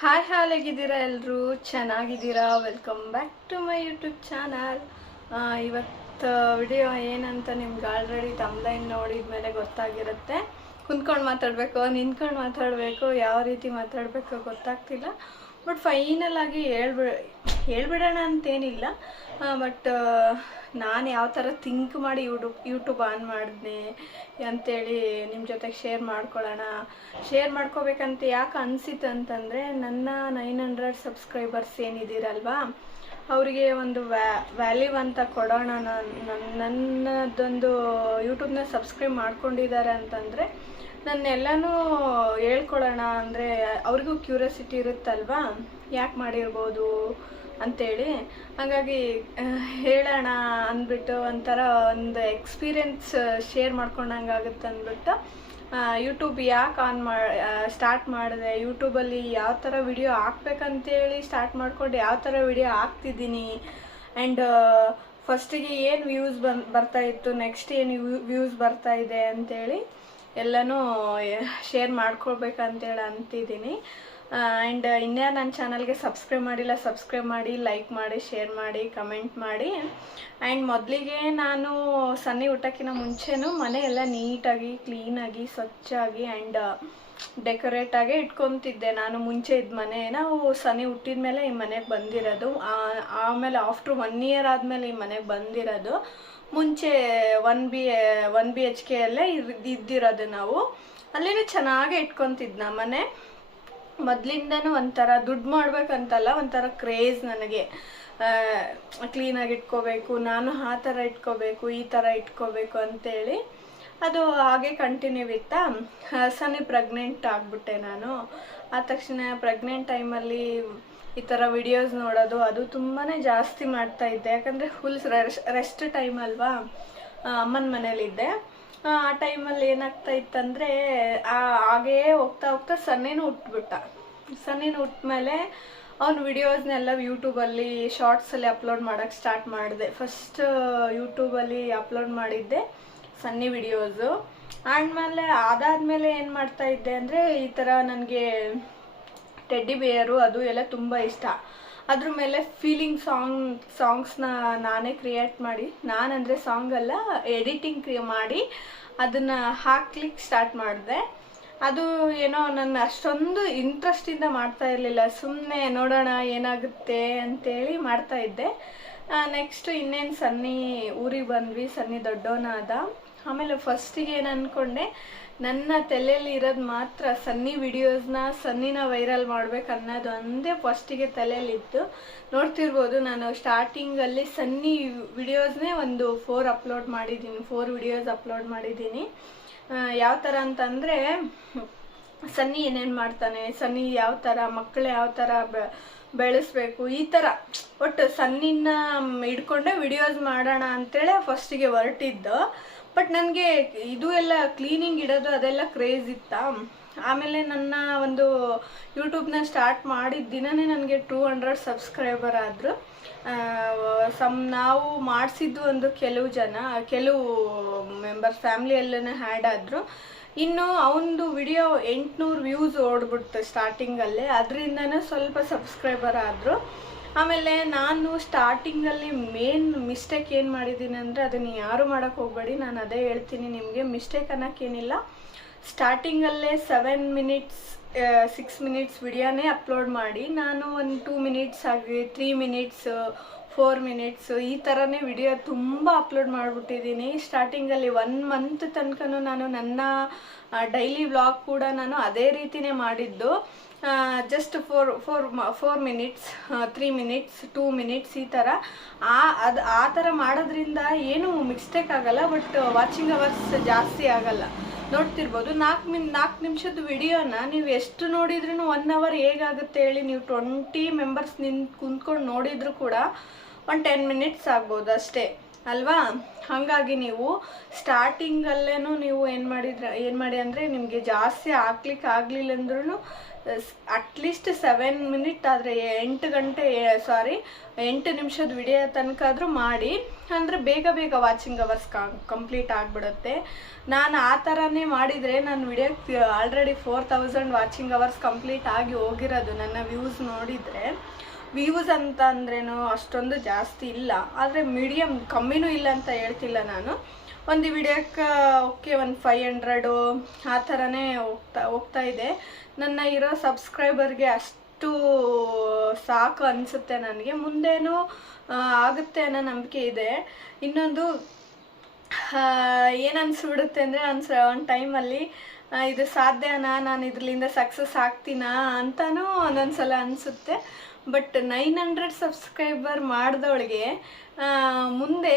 Hi ಹಾಲ್ ಹೇಗಿದ್ದೀರಾ ಎಲ್ಲರೂ ಚೆನ್ನಾಗಿದ್ದೀರಾ? Welcome back to my YouTube channel ಇವತ್ತು ವಿಡಿಯೋ ಏನಂತ ನಿಮ್ಗೆ ಆಲ್ರೆಡಿ ತಮ್ಲೈನ್ ನೋಡಿದ ಮೇಲೆ ಗೊತ್ತಾಗಿರುತ್ತೆ. ಕುಂತ್ಕೊಂಡು ಮಾತಾಡಬೇಕು, ನಿಂತ್ಕೊಂಡು ಮಾತಾಡಬೇಕು, ಯಾವ ರೀತಿ ಮಾತಾಡಬೇಕು ಗೊತ್ತಾಗ್ತಿಲ್ಲ. ಬಟ್ ಫೈನಲ್ ಆಗಿ ಹೇಳ್ಬಿ ಹೇಳ್ಬಿಡೋಣ ಅಂತೇನಿಲ್ಲ. ಬಟ್ ನಾನು ಯಾವ ಥರ ಥಿಂಕ್ ಮಾಡಿ ಯೂಟ್ಯೂಬ್ ಯೂಟ್ಯೂಬ್ ಆನ್ ಮಾಡಿದ್ನೆ ಅಂತೇಳಿ ನಿಮ್ಮ ಜೊತೆಗೆ ಶೇರ್ ಮಾಡ್ಕೊಳ್ಳೋಣ. ಶೇರ್ ಮಾಡ್ಕೋಬೇಕಂತ ಯಾಕೆ ಅನಿಸಿತು ಅಂತಂದರೆ ನನ್ನ ನೈನ್ ಹಂಡ್ರೆಡ್ ಸಬ್ಸ್ಕ್ರೈಬರ್ಸ್ ಏನಿದ್ದೀರಲ್ವಾ ಅವರಿಗೆ ಒಂದು ವ್ಯಾ ವ್ಯಾಲ್ಯೂ ಅಂತ ಕೊಡೋಣ ನನ್ನ ನನ್ನದೊಂದು ಯೂಟ್ಯೂಬ್ನ ಸಬ್ಸ್ಕ್ರೈಬ್ ಮಾಡ್ಕೊಂಡಿದ್ದಾರೆ ಅಂತಂದರೆ ನನ್ನೆಲ್ಲನೂ ಹೇಳ್ಕೊಳ್ಳೋಣ ಅಂದರೆ ಅವ್ರಿಗೂ ಕ್ಯೂರಿಯಾಸಿಟಿ ಇರುತ್ತಲ್ವಾ, ಯಾಕೆ ಮಾಡಿರ್ಬೋದು? ಅಂತೇಳಿ ಹಾಗಾಗಿ ಹೇಳೋಣ ಅಂದ್ಬಿಟ್ಟು ಒಂಥರ ಒಂದು ಎಕ್ಸ್ಪೀರಿಯನ್ಸ್ ಶೇರ್ ಮಾಡ್ಕೊಂಡಂಗೆ ಆಗುತ್ತೆ ಅಂದ್ಬಿಟ್ಟು ಯೂಟ್ಯೂಬ್ ಯಾಕೆ ಆನ್ ಮಾ ಸ್ಟಾರ್ಟ್ ಮಾಡಿದೆ? ಯೂಟ್ಯೂಬಲ್ಲಿ ಯಾವ ಥರ ವಿಡಿಯೋ ಹಾಕ್ಬೇಕಂತೇಳಿ ಸ್ಟಾರ್ಟ್ ಮಾಡ್ಕೊಂಡು ಯಾವ ಥರ ವಿಡಿಯೋ ಹಾಕ್ತಿದ್ದೀನಿ? ಆ್ಯಂಡ್ ಫಸ್ಟಿಗೆ ಏನು ವ್ಯೂಸ್ ಬನ್, ಬರ್ತಾ ಇತ್ತು? ನೆಕ್ಸ್ಟ್ ಏನು ವ್ಯೂಸ್ ಬರ್ತಾ ಇದೆ ಅಂತೇಳಿ ಎಲ್ಲನೂ ಶೇರ್ ಮಾಡ್ಕೊಳ್ಬೇಕಂತೇಳಿ ಅಂತಿದ್ದೀನಿ. ಆ್ಯಂಡ್ ಇನ್ನೇ ನನ್ನ ಚಾನಲ್ಗೆ ಸಬ್ಸ್ಕ್ರೈಬ್ ಮಾಡಿಲ್ಲ ಸಬ್ಸ್ಕ್ರೈಬ್ ಮಾಡಿ ಲೈಕ್ ಮಾಡಿ ಶೇರ್ ಮಾಡಿ ಕಮೆಂಟ್ ಮಾಡಿ. ಆ್ಯಂಡ್ ಮೊದಲಿಗೆ ನಾನು ಸನ್ನಿ ಊಟಕ್ಕಿಂತ ಮುಂಚೆನೂ ಮನೆ ಎಲ್ಲ ನೀಟಾಗಿ ಕ್ಲೀನಾಗಿ ಸ್ವಚ್ಛಾಗಿ ಆ್ಯಂಡ್ ಡೆಕೋರೇಟಾಗೆ ಇಟ್ಕೊತಿದ್ದೆ. ನಾನು ಮುಂಚೆ ಇದ್ದ ಮನೆ, ನಾವು ಸನಿ ಹುಟ್ಟಿದ ಮೇಲೆ ಈ ಮನೆಗೆ ಬಂದಿರೋದು. ಆಮೇಲೆ ಆಫ್ಟರ್ ಒನ್ ಇಯರ್ ಆದಮೇಲೆ ಈ ಮನೆಗೆ ಬಂದಿರೋದು. ಮುಂಚೆ one B one B H K ಅಲ್ಲೇ ಇದ್ದಿರೋದು ನಾವು. ಅಲ್ಲಿನೂ ಚೆನ್ನಾಗೇ ನಾ ಮನೆ. ಮೊದಲಿಂದನೂ ಒಂಥರ ದುಡ್ಡು ಮಾಡ್ಬೇಕಂತಲ್ಲ, ಒಂಥರ ಕ್ರೇಜ್ ನನಗೆ. ಕ್ಲೀನಾಗಿ ಇಟ್ಕೋಬೇಕು, ನಾನು ಆ ಥರ ಇಟ್ಕೋಬೇಕು, ಈ ಥರ ಇಟ್ಕೋಬೇಕು ಅಂತೇಳಿ ಅದು ಹಾಗೆ ಕಂಟಿನ್ಯೂ ಇತ್ತಾ ಸನಿ ಪ್ರೆಗ್ನೆಂಟ್ ಆಗಿಬಿಟ್ಟೆ ನಾನು. ಆ ತಕ್ಷಣ ಪ್ರೆಗ್ನೆಂಟ್ ಟೈಮಲ್ಲಿ ಈ ಥರ ವಿಡಿಯೋಸ್ ನೋಡೋದು, ಅದು ತುಂಬಾ ಜಾಸ್ತಿ ಮಾಡ್ತಾ ಇದ್ದೆ. ಯಾಕಂದರೆ ಫುಲ್ ರೆಸ್ಟ್ ಟೈಮ್ ಅಲ್ವಾ ಅಮ್ಮನ ಮನೇಲಿದ್ದೆ. ಆ ಟೈಮಲ್ಲಿ ಏನಾಗ್ತಾ ಇತ್ತಂದರೆ ಹಾಗೇ ಹೋಗ್ತಾ ಹೋಗ್ತಾ ಸನ್ನೇನು ಹುಟ್ಬಿಟ್ಟ. ಸನ್ನೇನು ಹುಟ್ಮೇಲೆ ಅವ್ನು ವಿಡಿಯೋಸ್ನೆಲ್ಲ ಯೂಟ್ಯೂಬಲ್ಲಿ, ಶಾರ್ಟ್ಸಲ್ಲಿ ಅಪ್ಲೋಡ್ ಮಾಡೋಕ್ಕೆ ಸ್ಟಾರ್ಟ್ ಮಾಡಿದೆ. ಫಸ್ಟ್, ಯೂಟ್ಯೂಬಲ್ಲಿ ಅಪ್ಲೋಡ್ ಮಾಡಿದ್ದೆ ಸನ್ನಿ ವಿಡಿಯೋಸು. ಆಮೇಲೆ ಅದಾದಮೇಲೆ ಏನು ಮಾಡ್ತಾ ಇದ್ದೆ ಅಂದರೆ, ಈ ಥರ ನನಗೆ ಟೆಡ್ಡಿ ಬೇಯರು ಅದು ಎಲ್ಲ ತುಂಬ ಇಷ್ಟ. ಅದ್ರ ಮೇಲೆ ಫೀಲಿಂಗ್ ಸಾಂಗ್ ಸಾಂಗ್ಸ್ನ ನಾನೇ ಕ್ರಿಯೇಟ್ ಮಾಡಿ, ನಾನಂದರೆ ಅಲ್ಲ ಎಡಿಟಿಂಗ್ ಕ್ರಿಯೇ ಮಾಡಿ ಅದನ್ನು ಹಾಕ್ಲಿಕ್ಕೆ ಸ್ಟಾರ್ಟ್ ಮಾಡಿದೆ. ಅದು ಏನೋ ನನ್ನ ಅಷ್ಟೊಂದು ಇಂಟ್ರೆಸ್ಟಿಂದ ಮಾಡ್ತಾ ಇರಲಿಲ್ಲ. ಸುಮ್ಮನೆ ನೋಡೋಣ ಏನಾಗುತ್ತೆ ಅಂತೇಳಿ ಮಾಡ್ತಾ ಇದ್ದೆ. ನೆಕ್ಸ್ಟ್ ಇನ್ನೇನು ಸನ್ನಿ ಊರಿಗೆ ಬಂದ್ವಿ. ಸನ್ನಿ ದೊಡ್ಡೋನಾದ ಆಮೇಲೆ ಫಸ್ಟಿಗೆ ಏನು ಅಂದ್ಕೊಂಡೆ ನನ್ನ ತಲೆಯಲ್ಲಿ ಇರೋದು ಮಾತ್ರ ಸನ್ನಿ ವಿಡಿಯೋಸ್ನ ಸನ್ನಿನ ವೈರಲ್ ಮಾಡ್ಬೇಕು ಅನ್ನೋದು ಒಂದೇ ಫಸ್ಟಿಗೆ ತಲೆಯಲ್ಲಿತ್ತು. ನೋಡ್ತಿರ್ಬೋದು ನಾನು ಸ್ಟಾರ್ಟಿಂಗಲ್ಲಿ ಸನ್ನಿ ವಿಡಿಯೋಸ್ನೇ ಒಂದು ಫೋರ್ ಅಪ್ಲೋಡ್ ಮಾಡಿದ್ದೀನಿ ಫೋರ್ ವಿಡಿಯೋಸ್ ಅಪ್ಲೋಡ್ ಮಾಡಿದ್ದೀನಿ. ಯಾವ ಥರ ಅಂತಂದರೆ, ಸನ್ನಿ ಏನೇನು ಮಾಡ್ತಾನೆ, ಸನ್ನಿ ಯಾವ ಥರ ಮಕ್ಕಳು ಯಾವ ಥರ ಬೆಳೆಸ್ಬೇಕು. ಈ ಥರ ಒಟ್ಟು ಸನ್ನಿನ ಹಿಡ್ಕೊಂಡೆ ವಿಡಿಯೋಸ್ ಮಾಡೋಣ ಅಂತೇಳಿ ಫಸ್ಟಿಗೆ ಹೊರಟಿದ್ದು. ಬಟ್ ನನಗೆ ಇದು ಎಲ್ಲ ಕ್ಲೀನಿಂಗ್ ಇಡೋದು ಅದೆಲ್ಲ ಕ್ರೇಜ್ ಇತ್ತಾ? ಆಮೇಲೆ ನನ್ನ ಒಂದು ಯೂಟ್ಯೂಬ್ನ ಸ್ಟಾರ್ಟ್ ಮಾಡಿದ ದಿನನೇ ನನಗೆ ಟೂ ಹಂಡ್ರೆಡ್ ಸಬ್ಸ್ಕ್ರೈಬರ್ ಆದರು. ಸಮ್ ನಾವು ಮಾಡಿಸಿದ್ದು ಒಂದು ಕೆಲವು ಜನ ಕೆಲವು ಮೆಂಬರ್ಸ್ ಫ್ಯಾಮ್ಲಿಯಲ್ಲೇ ಹ್ಯಾಡ್ ಆದರು. ಇನ್ನು ಅವನದು ವಿಡಿಯೋ ಎಂಟುನೂರು ವ್ಯೂಸ್ ಓಡ್ಬಿಡ್ತು ಸ್ಟಾರ್ಟಿಂಗಲ್ಲೇ ಅದರಿಂದನೇ ಸ್ವಲ್ಪ ಸಬ್ಸ್ಕ್ರೈಬರ್ ಆದರು. ಆಮೇಲೆ ನಾನು ಸ್ಟಾರ್ಟಿಂಗಲ್ಲಿ ಮೇನ್ ಮಿಸ್ಟೇಕ್ ಏನು ಮಾಡಿದ್ದೀನಿ ಅಂದರೆ ಅದನ್ನು ಯಾರು ಮಾಡೋಕ್ಕೆ ಹೋಗಬೇಡಿ, ನಾನು ಅದೇ ಹೇಳ್ತೀನಿ. ನಿಮಗೆ ಮಿಸ್ಟೇಕ್ ಅನ್ನೋಕ್ಕೇನಿಲ್ಲ ಸ್ಟಾರ್ಟಿಂಗಲ್ಲೇ ಸೆವೆನ್ ಮಿನಿಟ್ಸ್ ಸಿಕ್ಸ್ ಮಿನಿಟ್ಸ್ ವಿಡಿಯೋನೇ ಅಪ್ಲೋಡ್ ಮಾಡಿ, ನಾನು ಒಂದು ಟೂ ಮಿನಿಟ್ಸ್ ಆಗಿ ತ್ರೀ ಮಿನಿಟ್ಸ್ ಫೋರ್ ಮಿನಿಟ್ಸ್ ಈ ಥರನೇ ವಿಡಿಯೋ ತುಂಬ ಅಪ್ಲೋಡ್ ಮಾಡಿಬಿಟ್ಟಿದ್ದೀನಿ. ಸ್ಟಾರ್ಟಿಂಗಲ್ಲಿ ಒನ್ ಮಂತ್ ತನಕನೂ ನಾನು ನನ್ನ ಡೈಲಿ ವ್ಲಾಗ್ ಕೂಡ ನಾನು ಅದೇ ರೀತಿಯೇ ಮಾಡಿದ್ದು. Just four four four minutes three minutes two minutes ಈ ಥರ ಆ, ಅದು, ಆ ಥರ ಮಾಡೋದ್ರಿಂದ ಏನೂ ಮಿಸ್ಟೇಕ್ ಆಗಲ್ಲ ಬಟ್ ವಾಚಿಂಗ್ ಅವರ್ಸ್ ಜಾಸ್ತಿ ಆಗಲ್ಲ. ನೋಡ್ತಿರ್ಬೋದು ನಾಲ್ಕು ಮಿನ್ ನಾಲ್ಕು ನಿಮಿಷದ ವಿಡಿಯೋನ ನೀವು ಎಷ್ಟು ನೋಡಿದ್ರೂ ಒನ್ ಅವರ್ ಹೇಗಾಗುತ್ತೆ ಹೇಳಿ ನೀವು ಟ್ವೆಂಟಿ ಮೆಂಬರ್ಸ್ ನಿಂತು ಕುಂತ್ಕೊಂಡು ನೋಡಿದರೂ ಕೂಡ ಒಂದು ಟೆನ್ ಮಿನಿಟ್ಸ್ ಆಗ್ಬೋದು ಅಷ್ಟೇ. ಅಲ್ವಾ? ಹಾಗಾಗಿ ನೀವು ಸ್ಟಾರ್ಟಿಂಗಲ್ಲೇ ನೀವು ಏನು ಮಾಡಿದ್ರ, ಏನು ಮಾಡಿ ಅಂದರೆ ನಿಮಗೆ ಜಾಸ್ತಿ ಹಾಕ್ಲಿಕ್ಕೆ ಆಗಲಿಲ್ಲ ಅಂದ್ರೂ ಅಟ್ಲೀಸ್ಟ್ ಸೆವೆನ್ ಮಿನಿಟ್ ಆದರೆ ಎಂಟು ಗಂಟೆ ಸಾರಿ ಎಂಟು ನಿಮಿಷದ ವಿಡಿಯೋ ತನಕ ಆದರೂ ಮಾಡಿ, ಅಂದರೆ ಬೇಗ ಬೇಗ ವಾಚಿಂಗ್ ಅವರ್ಸ್ ಕಂಪ್ಲೀಟ್ ಆಗಿಬಿಡುತ್ತೆ. ನಾನು ಆ ಥರನೇ ಮಾಡಿದರೆ ನಾನು video already four thousand watching hours complete ಆಗಿ ಹೋಗಿರೋದು, ನನ್ನ ವ್ಯೂಸ್ ನೋಡಿದರೆ. ವ್ಯೂಸ್ ಅಂತ ಅಂದ್ರೇನು ಅಷ್ಟೊಂದು ಜಾಸ್ತಿ ಇಲ್ಲ. ಆದರೆ ಮೀಡಿಯಮ್ ಕಮ್ಮಿನೂ ಇಲ್ಲ ಅಂತ ಹೇಳ್ತಿಲ್ಲ ನಾನು. ಒಂದು ವಿಡಿಯೋಕ್ಕೆ ಓಕೆ ಒಂದು ಫೈವ್ ಹಂಡ್ರೆಡು ಆ ಥರನೇ ಹೋಗ್ತಾ ಹೋಗ್ತಾ ಇದೆ. ನನ್ನ ಇರೋ ಸಬ್ಸ್ಕ್ರೈಬರ್ಗೆ ಅಷ್ಟು ಸಾಕು ಅನಿಸುತ್ತೆ ನನಗೆ. ಮುಂದೇನು ಆಗುತ್ತೆ ಅನ್ನೋ ನಂಬಿಕೆ ಇದೆ. ಇನ್ನೊಂದು ಏನು ಅನಿಸ್ಬಿಡುತ್ತೆ ಅಂದರೆ ಅನ್ಸ ಒಂದು ಟೈಮಲ್ಲಿ ಇದು ಸಾಧ್ಯನಾ ನಾನು ಇದರಿಂದ ಸಕ್ಸಸ್ ಆಗ್ತೀನಾ ಅಂತಲೂ ಒಂದೊಂದು ಸಲ ಅನಿಸುತ್ತೆ. ಬಟ್ ನೈನ್ ಹಂಡ್ರೆಡ್ ಸಬ್ಸ್ಕ್ರೈಬರ್ ಮಾಡಿದವಳಿಗೆ ಮುಂದೆ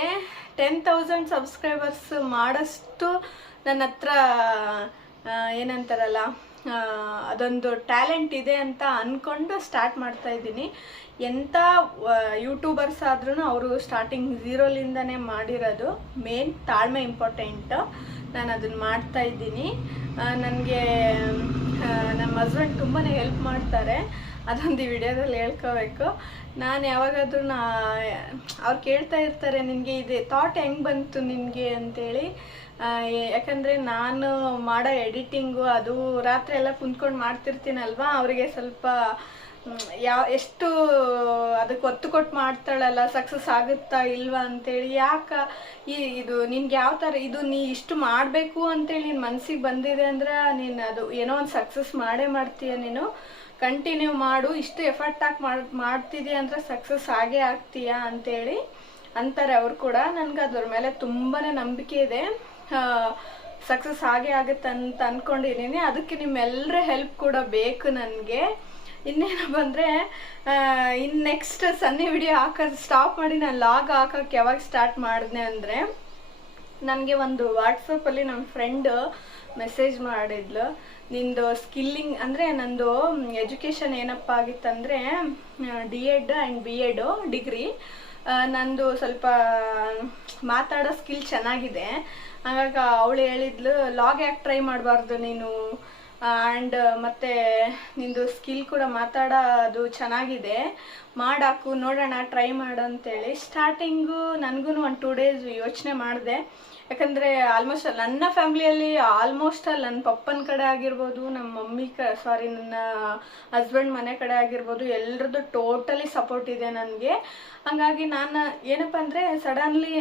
ಟೆನ್ ತೌಸಂಡ್ ಸಬ್ಸ್ಕ್ರೈಬರ್ಸ್ ಮಾಡೋಷ್ಟು ನನ್ನ ಹತ್ರ ಏನಂತಾರಲ್ಲ ಅದೊಂದು ಟ್ಯಾಲೆಂಟ್ ಇದೆ ಅಂತ ಅಂದ್ಕೊಂಡು ಸ್ಟಾರ್ಟ್ ಮಾಡ್ತಾ ಇದ್ದೀನಿ. ಎಂಥ ಯೂಟ್ಯೂಬರ್ಸ್ ಆದ್ರೂ ಅವರು ಸ್ಟಾರ್ಟಿಂಗ್ ಝೀರೋಲಿಂದನೇ ಮಾಡಿರೋದು. ಮೇನ್ ತಾಳ್ಮೆ ಇಂಪಾರ್ಟೆಂಟ್ ನಾನು ಅದನ್ನು ಮಾಡ್ತಾ ಇದ್ದೀನಿ. ನನಗೆ ನಮ್ಮ ಹಸ್ಬೆಂಡ್ ತುಂಬಾ ಹೆಲ್ಪ್ ಮಾಡ್ತಾರೆ. ಅದೊಂದು ವಿಡಿಯೋದಲ್ಲಿ ಹೇಳ್ಕೋಬೇಕು. ನಾನು ಯಾವಾಗಾದ್ರೂ ನಾ ಅವ್ರು ಕೇಳ್ತಾ ಇರ್ತಾರೆ, ನಿನಗೆ ಇದೆ ಥಾಟ್ ಹೆಂಗೆ ಬಂತು ನಿನಗೆ ಅಂತೇಳಿ. ಯಾಕಂದ್ರೆ ನಾನು ಮಾಡೋ ಎಡಿಟಿಂಗು ಅದು ರಾತ್ರಿ ಎಲ್ಲ ಕುಂತ್ಕೊಂಡು ಮಾಡ್ತಿರ್ತೀನಲ್ವಾ, ಅವರಿಗೆ ಸ್ವಲ್ಪ ಯಾವ ಎಷ್ಟು ಅದಕ್ಕೆ ಒತ್ತು ಕೊಟ್ಟು ಮಾಡ್ತಾಳಲ್ಲ ಸಕ್ಸಸ್ ಆಗುತ್ತಾ ಇಲ್ವಾ ಅಂತೇಳಿ, ಯಾಕೆ ಈ, ಇದು ನಿನ್ಗೆ ಯಾವ ಥರ, ಇದು ನೀ ಇಷ್ಟು ಮಾಡಬೇಕು ಅಂತೇಳಿ ನಿನ್ನ ಮನಸ್ಸಿಗೆ ಬಂದಿದೆ ಅಂದ್ರೆ ನೀನು ಅದು ಏನೋ ಒಂದು ಸಕ್ಸಸ್ ಮಾಡೇ ಮಾಡ್ತೀಯ ನೀನು. ಕಂಟಿನ್ಯೂ ಮಾಡು, ಇಷ್ಟು ಎಫರ್ಟ್ ಹಾಕಿ ಮಾಡಿ ಮಾಡ್ತಿದ್ದೀಯ ಅಂದರೆ ಸಕ್ಸಸ್ ಆಗೇ ಆಗ್ತೀಯಾ ಅಂತೇಳಿ ಅಂತಾರೆ ಅವ್ರು ಕೂಡ. ನನಗೆ ಅದ್ರ ಮೇಲೆ ತುಂಬಾ ನಂಬಿಕೆ ಇದೆ. ಸಕ್ಸಸ್ ಆಗೇ ಆಗುತ್ತೆ ಅಂತ ಅಂದ್ಕೊಂಡಿದ್ದೀನಿ ಅದಕ್ಕೆ ನಿಮ್ಮೆಲ್ಲರ ಹೆಲ್ಪ್ ಕೂಡ ಬೇಕು ನನಗೆ. ಇನ್ನೇನು ಬಂದರೆ ಇನ್ನು ನೆಕ್ಸ್ಟ್ ಸನ್ನಿ ವಿಡಿಯೋ ಹಾಕೋದು ಸ್ಟಾಪ್ ಮಾಡಿ ನಾನು ಲಾಗ್ ಹಾಕೋಕ್ಕೆ ಯಾವಾಗ ಸ್ಟಾರ್ಟ್ ಮಾಡಿದೆ ಅಂದರೆ, ನನಗೆ ಒಂದು ವಾಟ್ಸಪ್ಪಲ್ಲಿ ನಮ್ಮ ಫ್ರೆಂಡ್ ಮೆಸೇಜ್ ಮಾಡಿದ್ಲು. ನಿಂದು ಸ್ಕಿಲ್ಲಿಂಗ್ ಅಂದರೆ ನಂದು ಎಜುಕೇಷನ್ ಏನಪ್ಪ ಆಗಿತ್ತಂದರೆ D Ed and B Ed degree ನಂದು ಸ್ವಲ್ಪ ಮಾತಾಡೋ ಸ್ಕಿಲ್ ಚೆನ್ನಾಗಿದೆ. ಹಾಗಾಗಿ ಅವಳು ಹೇಳಿದ್ಲು ಲಾಗ್ ಯಾಕೆ ಟ್ರೈ ಮಾಡಬಾರ್ದು ನೀನು. ಆ್ಯಂಡ್ ಮತ್ತು ನಿಂದು ಸ್ಕಿಲ್ ಕೂಡ ಮಾತಾಡೋದು ಚೆನ್ನಾಗಿದೆ. ಮಾಡಾಕು, ನೋಡೋಣ ಟ್ರೈ ಮಾಡು ಅಂತೇಳಿ ಸ್ಟಾರ್ಟಿಂಗು ನನಗೂ ಒಂದು ಟೂ ಡೇಸ್ ಯೋಚನೆ ಮಾಡಿದೆ. ಯಾಕಂದರೆ ಆಲ್ಮೋಸ್ಟ್ ನನ್ನ ಫ್ಯಾಮ್ಲಿಯಲ್ಲಿ ಆಲ್ಮೋಸ್ಟ್ ಅಲ್ಲಿ ನನ್ನ ಪಪ್ಪನ ಕಡೆ ಆಗಿರ್ಬೋದು ನಮ್ಮ ಮಮ್ಮಿ ಕ ಸಾರಿ ನನ್ನ ಹಸ್ಬೆಂಡ್ ಮನೆ ಕಡೆ ಆಗಿರ್ಬೋದು, ಎಲ್ರದ್ದು ಟೋಟಲಿ ಸಪೋರ್ಟ್ ಇದೆ ನನಗೆ. ಹಂಗಾಗಿ ನಾನು, ಏನಪ್ಪ ಅಂದರೆ ಸಡನ್ಲಿ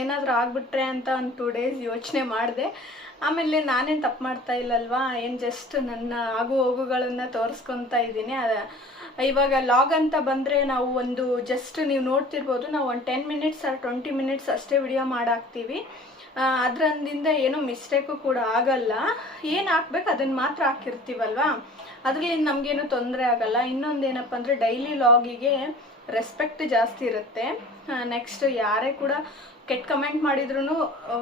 ಏನಾದರೂ ಆಗಿಬಿಟ್ರೆ ಅಂತ ಒಂದು ಟೂ ಡೇಸ್ ಯೋಚನೆ ಮಾಡಿದೆ. ಆಮೇಲೆ ನಾನೇನು ತಪ್ಪು ಮಾಡ್ತಾ ಇಲ್ಲಲ್ವಾ? ಏನು ಜಸ್ಟ್ ನನ್ನ ಆಗು ಹೋಗುಗಳನ್ನು ತೋರಿಸ್ಕೊತಾ ಇದ್ದೀನಿ. ಇವಾಗ ಲಾಗ್ ಅಂತ ಬಂದರೆ ನಾವು ಒಂದು ಜಸ್ಟ್ ನೀವು ನೋಡ್ತಿರ್ಬೋದು, ನಾವು ಒಂದು ten minutes or twenty minutes ಅಷ್ಟೇ ವಿಡಿಯೋ ಮಾಡಾಕ್ತೀವಿ. ಅದರಿಂದ ಏನೂ ಮಿಸ್ಟೇಕು ಕೂಡ ಆಗಲ್ಲ. ಏನು ಹಾಕ್ಬೇಕು? ಅದನ್ನು ಮಾತ್ರ ಹಾಕಿರ್ತೀವಲ್ವಾ? ಅದರಿಂದ ನಮಗೇನು ತೊಂದರೆ ಆಗಲ್ಲ. ಇನ್ನೊಂದು ಏನಪ್ಪ ಅಂದರೆ ಡೈಲಿ ಲಾಗಿಗೆ ರೆಸ್ಪೆಕ್ಟ್ ಜಾಸ್ತಿ ಇರುತ್ತೆ. ನೆಕ್ಸ್ಟ್ ಯಾರೇ ಕೂಡ ಕೆಟ್ಟ ಕಮೆಂಟ್ ಮಾಡಿದ್ರು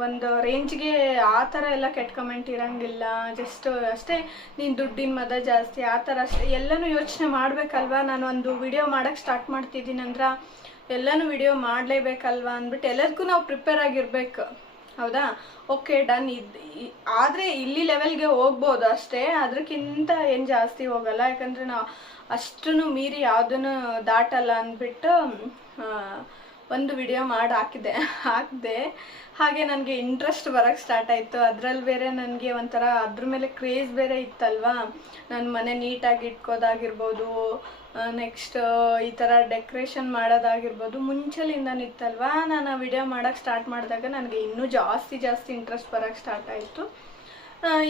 ಒಂದು ರೇಂಜ್ಗೆ ಆ ಥರ ಎಲ್ಲ ಕೆಟ್ಟ ಕಮೆಂಟ್ ಇರಂಗಿಲ್ಲ. ಜಸ್ಟ್ ಅಷ್ಟೇ, ನೀನು ದುಡ್ಡಿನ ಮದ ಜಾಸ್ತಿ. ಆ ಥರ ಅಷ್ಟೇ. ಎಲ್ಲನೂ ಯೋಚನೆ ಮಾಡಬೇಕಲ್ವಾ? ನಾನು ಒಂದು ವಿಡಿಯೋ ಮಾಡೋಕ್ಕೆ ಸ್ಟಾರ್ಟ್ ಮಾಡ್ತಿದ್ದೀನಿ ಅಂದ್ರೆ ಎಲ್ಲನೂ ವಿಡಿಯೋ ಮಾಡಲೇಬೇಕಲ್ವಾ ಅಂದ್ಬಿಟ್ಟು ಎಲ್ಲದಕ್ಕೂ ನಾವು ಪ್ರಿಪೇರ್ ಆಗಿರ್ಬೇಕು. ಹೌದಾ? ಓಕೆ ಡನ್ ಇದ್ ಆದರೆ ಇಲ್ಲಿ ಲೆವೆಲ್ಗೆ ಹೋಗ್ಬೋದು ಅಷ್ಟೇ. ಅದಕ್ಕಿಂತ ಏನು ಜಾಸ್ತಿ ಹೋಗಲ್ಲ. ಯಾಕಂದರೆ ನಾವು ಅಷ್ಟೂ ಮೀರಿ ಯಾವುದನ್ನು ದಾಟಲ್ಲ ಅಂದ್ಬಿಟ್ಟು ಒಂದು ವಿಡಿಯೋ ಮಾಡಿ ಹಾಕಿದೆ ಹಾಕಿದೆ. ಹಾಗೆ ನನಗೆ ಇಂಟ್ರೆಸ್ಟ್ ಬರೋಕ್ಕೆ ಸ್ಟಾರ್ಟ್ ಆಯಿತು. ಅದರಲ್ಲಿ ಬೇರೆ ನನಗೆ ಒಂಥರ, ಅದ್ರ ಮೇಲೆ ಕ್ರೇಜ್ ಬೇರೆ ಇತ್ತಲ್ವಾ? ನನ್ನ ಮನೆ ನೀಟಾಗಿ ಇಟ್ಕೋದಾಗಿರ್ಬೋದು ನೆಕ್ಸ್ಟ್ ಈ ಥರ ಡೆಕೋರೇಷನ್ ಮಾಡೋದಾಗಿರ್ಬೋದು ಮುಂಚೆಲಿಂದನಿತ್ತಲ್ವಾ ನಾನು ಆ ವಿಡಿಯೋ ಮಾಡೋಕ್ಕೆ ಸ್ಟಾರ್ಟ್ ಮಾಡಿದಾಗ ನನಗೆ ಇನ್ನೂ ಜಾಸ್ತಿ ಜಾಸ್ತಿ ಇಂಟ್ರೆಸ್ಟ್ ಬರೋಕ್ಕೆ ಸ್ಟಾರ್ಟ್ ಆಯಿತು.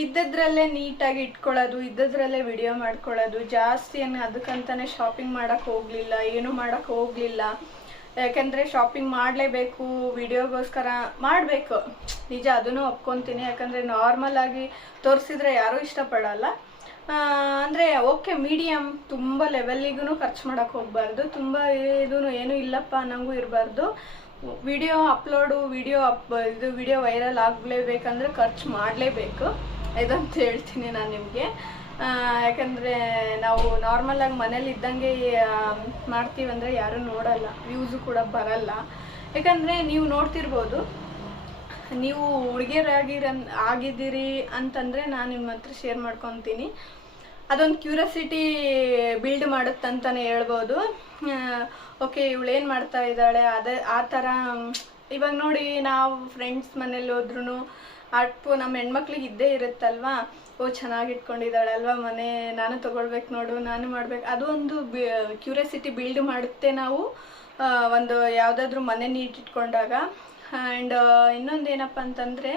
ಇದ್ದದ್ರಲ್ಲೇ ನೀಟಾಗಿ ಇಟ್ಕೊಳ್ಳೋದು, ಇದ್ದದ್ರಲ್ಲೇ ವಿಡಿಯೋ ಮಾಡ್ಕೊಳ್ಳೋದು, ಜಾಸ್ತಿ ಏನು ಅದಕ್ಕಂತಾನೆ ಶಾಪಿಂಗ್ ಮಾಡೋಕ್ಕೆ ಹೋಗಲಿಲ್ಲ, ಏನೂ ಮಾಡೋಕ್ಕೆ ಹೋಗಲಿಲ್ಲ. ಯಾಕಂದರೆ ಶಾಪಿಂಗ್ ಮಾಡಲೇಬೇಕು ವಿಡಿಯೋಗೋಸ್ಕರ ಮಾಡಬೇಕು. ನಿಜ ಅದನ್ನು ಒಪ್ಕೊತೀನಿ. ಯಾಕಂದರೆ ನಾರ್ಮಲ್ ಆಗಿ ತೋರಿಸಿದ್ರೆ ಯಾರೂ ಇಷ್ಟಪಡಲ್ಲ. ಅಂದರೆ ಓಕೆ ಮೀಡಿಯಮ್ ತುಂಬ ಲೆವೆಲ್ಲಿಗೂ ಖರ್ಚು ಮಾಡೋಕ್ಕೆ ಹೋಗಬಾರ್ದು. ತುಂಬ ಇದೂ ಏನೂ ಇಲ್ಲಪ್ಪ ಅನ್ನಂಗೂ ಇರಬಾರ್ದು. ವಿಡಿಯೋ ಅಪ್ಲೋಡು ವಿಡಿಯೋ ಅಪ್ ಇದು ವಿಡಿಯೋ ವೈರಲ್ ಆಗಲೇಬೇಕಂದ್ರೆ ಖರ್ಚು ಮಾಡಲೇಬೇಕು. ಇದಂತ ಹೇಳ್ತೀನಿ ನಾನು ನಿಮಗೆ. ಯಾಕಂದರೆ ನಾವು ನಾರ್ಮಲಾಗಿ ಮನೇಲಿ ಇದ್ದಂಗೆ ಮಾಡ್ತೀವಂದರೆ ಯಾರೂ ನೋಡಲ್ಲ ವ್ಯೂಸು ಕೂಡ ಬರಲ್ಲ. ಯಾಕಂದರೆ ನೀವು ನೋಡ್ತಿರ್ಬೋದು, ನೀವು ಹುಡುಗಿಯರಾಗಿರ ಆಗಿದ್ದೀರಿ ಅಂತಂದರೆ ನಾನು ನಿಮ್ಮ ಹತ್ರ ಶೇರ್ ಮಾಡ್ಕೊತೀನಿ. ಅದೊಂದು ಕ್ಯೂರಿಯಾಸಿಟಿ ಬಿಲ್ಡ್ ಮಾಡುತ್ತಂತಲೇ ಹೇಳ್ಬೋದು. ಓಕೆ ಇವಳೇನು ಮಾಡ್ತಾ ಇದ್ದಾಳೆ, ಅದೇ, ಆ ಥರ, ಇವಾಗ ನೋಡಿ ನಾವು ಫ್ರೆಂಡ್ಸ್ ಮನೇಲಿ ಹೋದ್ರೂ ಅಟ್ಪು ನಮ್ಮ ಹೆಣ್ಮಕ್ಳಿಗೆ ಇದ್ದೇ ಇರುತ್ತಲ್ವಾ? ಓ, ಚೆನ್ನಾಗಿ ಇಟ್ಕೊಂಡಿದ್ದಾಳೆ ಅಲ್ವಾ ಮನೆ? ನಾನು ತಗೊಳ್ಬೇಕು ನೋಡು, ನಾನು ಮಾಡ್ಬೇಕು. ಅದು ಒಂದು ಕ್ಯೂರಿಯಾಸಿಟಿ ಬಿಲ್ಡ್ ಮಾಡುತ್ತೆ ನಾವು. ಒಂದು ಯಾವುದಾದ್ರೂ ಮನೆ ನೀಟಿಟ್ಕೊಂಡಾಗ ಆ್ಯಂಡ್ ಇನ್ನೊಂದು ಏನಪ್ಪ ಅಂತಂದರೆ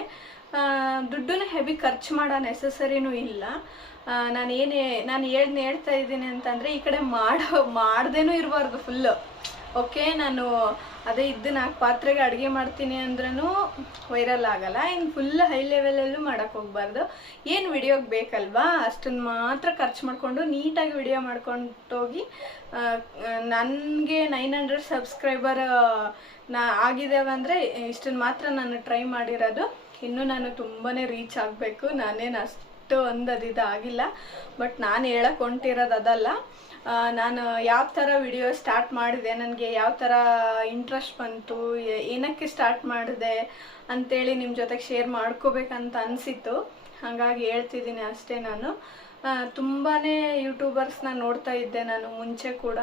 ದುಡ್ಡನ್ನ ಹೆವಿ ಖರ್ಚು ಮಾಡೋ ನೆಸಸರಿನೂ ಇಲ್ಲ. ನಾನು ಏನೇ, ನಾನು ಹೇಳ್, ಹೇಳ್ತಾ ಇದ್ದೀನಿ ಅಂತಂದರೆ, ಈ ಕಡೆ ಮಾಡೋ, ಮಾಡ್ದೇನೂ ಇರಬಾರ್ದು ಫುಲ್ಲು ಓಕೆ, ನಾನು ಅದೇ ಇದ್ದು ನಾಲ್ಕು ಪಾತ್ರೆಗೆ ಅಡುಗೆ ಮಾಡ್ತೀನಿ ಅಂದ್ರೂ ವೈರಲ್ ಆಗಲ್ಲ. ಇನ್ನು ಫುಲ್ ಹೈ ಲೆವೆಲಲ್ಲೂ ಮಾಡೋಕ್ಕೆ ಹೋಗ್ಬಾರ್ದು. ಏನು ವಿಡಿಯೋಗೆ ಬೇಕಲ್ವಾ? ಅಷ್ಟನ್ನು ಮಾತ್ರ ಖರ್ಚು ಮಾಡಿಕೊಂಡು ನೀಟಾಗಿ ವಿಡಿಯೋ ಮಾಡ್ಕೊಂಡೋಗಿ ನನಗೆ ನೈನ್ ಹಂಡ್ರೆಡ್ ಸಬ್ಸ್ಕ್ರೈಬರ್ ನಾ ಆಗಿದ್ದಾವೆ ಅಂದರೆ ಇಷ್ಟನ್ನು ಮಾತ್ರ ನಾನು ಟ್ರೈ ಮಾಡಿರೋದು. ಇನ್ನೂ ನಾನು ತುಂಬಾ ರೀಚ್ ಆಗಬೇಕು. ನಾನೇನು ಅಷ್ಟು ಒಂದು ಅದಿದಾಗಿಲ್ಲ ಬಟ್ ನಾನು ಹೇಳಕ್ಕೆ ಹೊಂಟಿರೋದು ಅದಲ್ಲ. ನಾನು ಯಾವ ಥರ ವಿಡಿಯೋ ಸ್ಟಾರ್ಟ್ ಮಾಡಿದೆ, ನನಗೆ ಯಾವ ಥರ ಇಂಟ್ರೆಸ್ಟ್ ಬಂತು ಏನಕ್ಕೆ ಸ್ಟಾರ್ಟ್ ಮಾಡಿದೆ ಅಂತೇಳಿ ನಿಮ್ಮ ಜೊತೆಗೆ ಶೇರ್ ಮಾಡ್ಕೋಬೇಕಂತ ಅನಿಸಿತ್ತು. ಹಾಗಾಗಿ ಹೇಳ್ತಿದ್ದೀನಿ ಅಷ್ಟೇ ನಾನು. ತುಂಬಾ ಯೂಟ್ಯೂಬರ್ಸ್ನ ನೋಡ್ತಾ ಇದ್ದೆ ನಾನು ಮುಂಚೆ ಕೂಡ.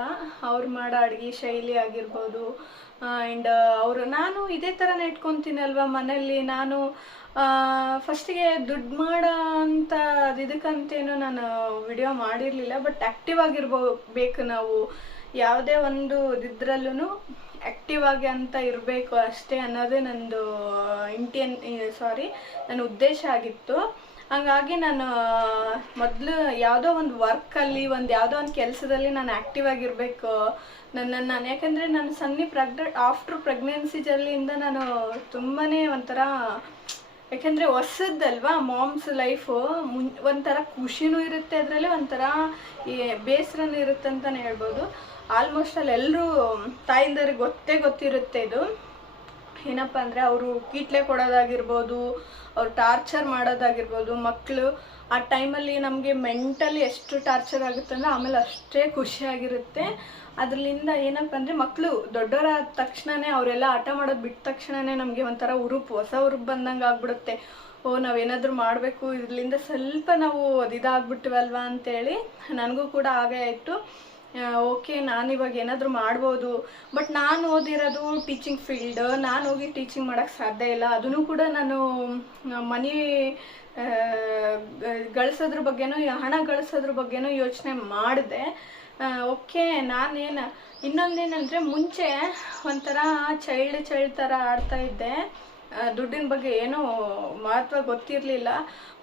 ಅವ್ರು ಮಾಡೋ ಅಡುಗೆ ಶೈಲಿ ಆಗಿರ್ಬೋದು ಆ್ಯಂಡ್ ಅವರು, ನಾನು ಇದೇ ಥರನೇ ಇಟ್ಕೊತೀನಲ್ವ ಮನೇಲಿ ನಾನು ಫಸ್ಟಿಗೆ ದುಡ್ಡು ಮಾಡೋ ಅಂತ ಇದಕ್ಕಂತೇನು ನಾನು ವಿಡಿಯೋ ಮಾಡಿರಲಿಲ್ಲ ಬಟ್ ಆ್ಯಕ್ಟಿವ್ ಆಗಿರ್ಬೋ, ಬೇಕು ನಾವು. ಯಾವುದೇ ಒಂದು ಇದ್ರಲ್ಲೂ ಆ್ಯಕ್ಟಿವ್ ಆಗಿ ಅಂತ ಇರಬೇಕು ಅಷ್ಟೇ ಅನ್ನೋದೇ ನಂದು ಇಂಟಿಯನ್ ಸಾರಿ ನನ್ನ ಉದ್ದೇಶ ಆಗಿತ್ತು. ಹಂಗಾಗಿ ನಾನು, ಮೊದಲು ಯಾವುದೋ ಒಂದು ವರ್ಕಲ್ಲಿ ಒಂದು ಯಾವುದೋ ಒಂದು ಕೆಲಸದಲ್ಲಿ ನಾನು ಆ್ಯಕ್ಟಿವ್ ಆಗಿರಬೇಕು ನನ್ನನ್ನು. ನಾನು ಯಾಕಂದರೆ ನಾನು ಸನ್ನಿ ಪ್ರೆಗ್ನೆ ಆಫ್ಟರ್ ಪ್ರೆಗ್ನೆನ್ಸಿ ಜರ್ಲಿಯಿಂದ ನಾನು ತುಂಬಾ ಒಂಥರ ಯಾಕೆಂದರೆ ಹೊಸದಲ್ವಾ ಮಾಮ್ಸ್ ಲೈಫು ಮುನ್, ಒಂಥರ ಖುಷಿನೂ ಇರುತ್ತೆ ಅದರಲ್ಲಿ, ಒಂಥರ ಬೇಸರನೂ ಇರುತ್ತೆ ಅಂತಲೇ ಹೇಳ್ಬೋದು. ಆಲ್ಮೋಸ್ಟ್ ಅಲ್ಲಿ ಎಲ್ಲರೂ ತಾಯಿಂದರಿಗೆ ಗೊತ್ತೇ ಗೊತ್ತಿರುತ್ತೆ ಇದು. ಏನಪ್ಪ ಅಂದರೆ ಅವರು ಕೀಟ್ಲೆ ಕೊಡೋದಾಗಿರ್ಬೋದು, ಅವ್ರು ಟಾರ್ಚರ್ ಮಾಡೋದಾಗಿರ್ಬೋದು ಮಕ್ಕಳು ಆ ಟೈಮಲ್ಲಿ ನಮಗೆ ಮೆಂಟಲಿ ಎಷ್ಟು ಟಾರ್ಚರ್ ಆಗುತ್ತೆ ಅಂದರೆ ಆಮೇಲೆ ಅಷ್ಟೇ ಖುಷಿಯಾಗಿರುತ್ತೆ. ಅದರಿಂದ ಏನಪ್ಪ ಅಂದರೆ ಮಕ್ಕಳು ದೊಡ್ಡವರಾದ ತಕ್ಷಣವೇ ಅವರೆಲ್ಲ ಆಟ ಮಾಡೋದು ಬಿಟ್ಟ ತಕ್ಷಣವೇ ನಮಗೆ ಒಂಥರ ಉರುಪು, ಹೊಸ ಉರುಪು ಬಂದಂಗೆ ಆಗ್ಬಿಡುತ್ತೆ. ಓ, ನಾವೇನಾದರೂ ಮಾಡಬೇಕು ಇದರಿಂದ ಸ್ವಲ್ಪ ನಾವು ಅದು ಅಂತೇಳಿ ನನಗೂ ಕೂಡ ಹಾಗೆ ಆಯಿತು. ಓಕೆ, ನಾನು ಇವಾಗ ಏನಾದರೂ ಮಾಡ್ಬೋದು. ಬಟ್ ನಾನು ಓದಿರೋದು ಟೀಚಿಂಗ್ ಫೀಲ್ಡ್, ನಾನು ಹೋಗಿ ಟೀಚಿಂಗ್ ಮಾಡೋಕ್ಕೆ ಸಾಧ್ಯ ಇಲ್ಲ. ಅದನ್ನು ಕೂಡ ನಾನು ಮನಿ ಗಳಿಸೋದ್ರ ಬಗ್ಗೆನೂ, ಹಣ ಗಳಿಸೋದ್ರ ಬಗ್ಗೆನೂ ಯೋಚನೆ ಮಾಡಿದೆ. ಓಕೆ ನಾನೇನು ಇನ್ನೊಂದೇನೆಂದರೆ ಮುಂಚೆ ಒಂಥರ ಚೈಲ್ಡ್ ಚೈಲ್ಡ್ ಥರ ಆಡ್ತಾ ಇದ್ದೆ. ಆ, ದುಡ್ಡಿನ ಬಗ್ಗೆ ಏನೂ ಮಹತ್ವ ಗೊತ್ತಿರಲಿಲ್ಲ.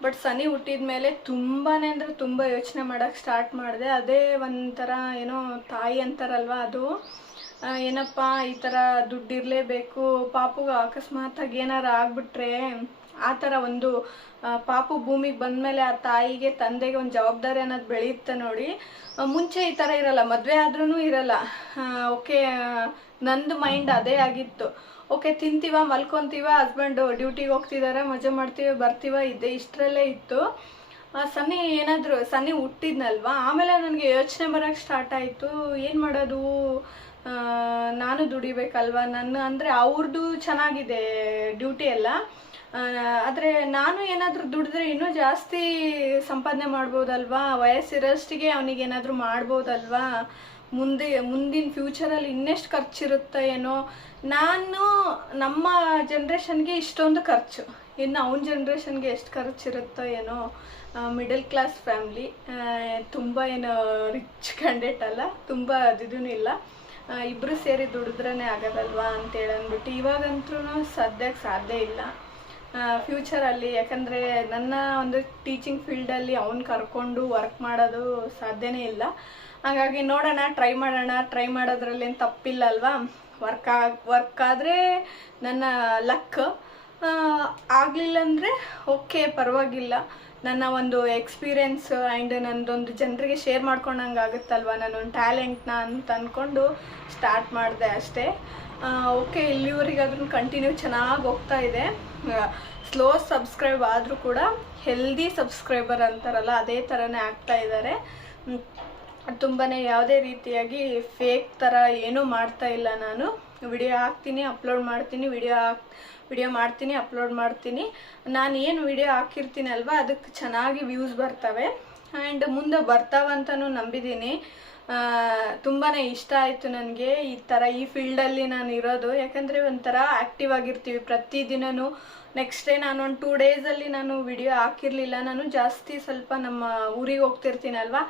ಬಟ್ ಸನಿ ಹುಟ್ಟಿದ ಮೇಲೆ ತುಂಬಾ ಅಂದರೆ ತುಂಬ ಯೋಚನೆ ಮಾಡೋಕ್ಕೆ ಸ್ಟಾರ್ಟ್ ಮಾಡಿದೆ. ಅದೇ ಒಂಥರ ಏನೋ ತಾಯಿ ಅಂತಾರಲ್ವ ಅದು. ಏನಪ್ಪ ಈ ಥರ ದುಡ್ಡು ಇರಲೇಬೇಕು. ಪಾಪುಗೆ ಅಕಸ್ಮಾತಾಗಿ ಏನಾರು ಆಗ್ಬಿಟ್ರೆ ಆ ಥರ ಒಂದು ಪಾಪು ಭೂಮಿಗೆ ಬಂದಮೇಲೆ ಆ ತಾಯಿಗೆ, ತಂದೆಗೆ ಒಂದು ಜವಾಬ್ದಾರಿ ಅನ್ನೋದು ಬೆಳೆಯುತ್ತೆ ನೋಡಿ. ಮುಂಚೆ ಈ ಥರ ಇರಲ್ಲ, ಮದುವೆ ಆದ್ರೂ ಇರಲ್ಲ. ಓಕೆ ನಂದು ಮೈಂಡ್ ಅದೇ ಆಗಿತ್ತು. ಓಕೆ, ತಿಂತೀವ, ಮಲ್ಕೊಂತೀವ, ಹಸ್ಬೆಂಡು ಡ್ಯೂಟಿಗೆ ಹೋಗ್ತಿದಾರೆ, ಮಜಾ ಮಾಡ್ತೀವಿ, ಬರ್ತೀವ, ಇದೆ ಇಷ್ಟರಲ್ಲೇ ಇತ್ತು. ಸನ್ನಿ ಏನಾದರೂ, ಸನ್ನಿ ಹುಟ್ಟಿದ್ನಲ್ವಾ? ಆಮೇಲೆ ನನಗೆ ಯೋಚನೆ ಬರೋಕ್ಕೆ ಸ್ಟಾರ್ಟ್ ಆಯಿತು. ಏನು ಮಾಡೋದು? ನಾನು ದುಡಿಬೇಕಲ್ವಾ? ನನ್ನ ಅಂದರೆ ಅವ್ರದ್ದು ಚೆನ್ನಾಗಿದೆ ಡ್ಯೂಟಿ ಎಲ್ಲ. ಆದರೆ ನಾನು ಏನಾದರೂ ದುಡಿದ್ರೆ ಇನ್ನೂ ಜಾಸ್ತಿ ಸಂಪಾದನೆ ಮಾಡ್ಬೋದಲ್ವಾ? ವಯಸ್ಸಿರೋಷ್ಟಿಗೆ ಅವನಿಗೆ ಏನಾದರೂ ಮಾಡ್ಬೋದಲ್ವಾ? ಮುಂದೆ, ಮುಂದಿನ ಫ್ಯೂಚರಲ್ಲಿ ಇನ್ನೆಷ್ಟು ಖರ್ಚಿರುತ್ತೆ ಏನೋ? ನಾನು ನಮ್ಮ ಜನ್ರೇಷನ್ಗೆ ಇಷ್ಟೊಂದು ಖರ್ಚು. ಇನ್ನು ಅವನ ಜನ್ರೇಷನ್ಗೆ ಎಷ್ಟು ಖರ್ಚಿರುತ್ತೋ ಏನೋ? ಮಿಡಲ್ ಕ್ಲಾಸ್ ಫ್ಯಾಮ್ಲಿ ತುಂಬ ಏನು ರಿಚ್ ಕ್ಯಾಂಡಿಡೇಟ್ ಅಲ್ಲ, ತುಂಬ ಅದಿದೂ ಇಲ್ಲ. ಇಬ್ಬರು ಸೇರಿ ದುಡಿದ್ರೇ ಆಗೋದಲ್ವಾ ಅಂತೇಳಿ ಅಂದ್ಬಿಟ್ಟು ಇವಾಗಂತೂ ಸದ್ಯಕ್ಕೆ ಸಾಧ್ಯ ಇಲ್ಲ. ಫ್ಯೂಚರಲ್ಲಿ ಯಾಕಂದರೆ ನನ್ನ ಒಂದು ಟೀಚಿಂಗ್ ಫೀಲ್ಡಲ್ಲಿ ಅವ್ನು ಕರ್ಕೊಂಡು ವರ್ಕ್ ಮಾಡೋದು ಸಾಧ್ಯನೇ ಇಲ್ಲ. ಹಾಗಾಗಿ ನೋಡೋಣ ಟ್ರೈ ಮಾಡೋಣ ಟ್ರೈ ಮಾಡೋದ್ರಲ್ಲಿ ಏನು ತಪ್ಪಿಲ್ಲ ಅಲ್ವಾ ವರ್ಕ್ ಆಗ ವರ್ಕ್ ಆದರೆ ನನ್ನ ಲಕ್ ಆಗಲಿಲ್ಲ ಅಂದರೆ ಓಕೆ ಪರವಾಗಿಲ್ಲ. ನನ್ನ ಒಂದು ಎಕ್ಸ್ಪೀರಿಯೆನ್ಸ್ ಆ್ಯಂಡ್ ನನ್ನದೊಂದು ಜನರಿಗೆ ಶೇರ್ ಮಾಡ್ಕೊಂಡಂಗೆ ಆಗುತ್ತಲ್ವ? ನನ್ನೊಂದು ಟ್ಯಾಲೆಂಟ್ನ ಅಂತ ಅಂದ್ಕೊಂಡು ಸ್ಟಾರ್ಟ್ ಮಾಡಿದೆ ಅಷ್ಟೇ. ಓಕೆ ಇಲ್ಲಿವರೆಗಾದ್ರೂ ಕಂಟಿನ್ಯೂ ಚೆನ್ನಾಗಿ ಹೋಗ್ತಾ ಇದೆ. ಸ್ಲೋ ಸಬ್ಸ್ಕ್ರೈಬ್ ಆದರೂ ಕೂಡ ಹೆಲ್ದಿ ಸಬ್ಸ್ಕ್ರೈಬರ್ ಅಂತಾರಲ್ಲ, ಅದೇ ಥರನೇ ಆಗ್ತಾ ಇದ್ದಾರೆ ತುಂಬಾ ಯಾವುದೇ ರೀತಿಯಾಗಿ ಫೇಕ್ ಥರ ಏನೂ ಮಾಡ್ತಾ ಇಲ್ಲ ನಾನು. ವಿಡಿಯೋ ಹಾಕ್ತೀನಿ, ಅಪ್ಲೋಡ್ ಮಾಡ್ತೀನಿ, ವಿಡಿಯೋ ಹಾಕ್, ವಿಡಿಯೋ ಮಾಡ್ತೀನಿ, ಅಪ್ಲೋಡ್ ಮಾಡ್ತೀನಿ. ನಾನು ಏನು ವಿಡಿಯೋ ಹಾಕಿರ್ತೀನಲ್ವ, ಅದಕ್ಕೆ ಚೆನ್ನಾಗಿ ವ್ಯೂಸ್ ಬರ್ತವೆ. ಆ್ಯಂಡ್ ಮುಂದೆ ಬರ್ತಾವಂತನೂ ನಂಬಿದ್ದೀನಿ. ತುಂಬಾ ಇಷ್ಟ ಆಯಿತು ನನಗೆ ಈ ಥರ ಈ ಫೀಲ್ಡಲ್ಲಿ ನಾನು ಇರೋದು. ಯಾಕಂದರೆ ಒಂಥರ ಆ್ಯಕ್ಟಿವ್ ಆಗಿರ್ತೀವಿ. ಪ್ರತಿದಿನವೂ ನೆಕ್ಸ್ಟ್ ಡೇ ನಾನು ಒಂದು ಟೂ ಡೇಸಲ್ಲಿ ನಾನು ವಿಡಿಯೋ ಹಾಕಿರಲಿಲ್ಲ. ನಾನು ಜಾಸ್ತಿ ಸ್ವಲ್ಪ ನಮ್ಮ ಊರಿಗೆ ಹೋಗ್ತಿರ್ತೀನಲ್ವಾ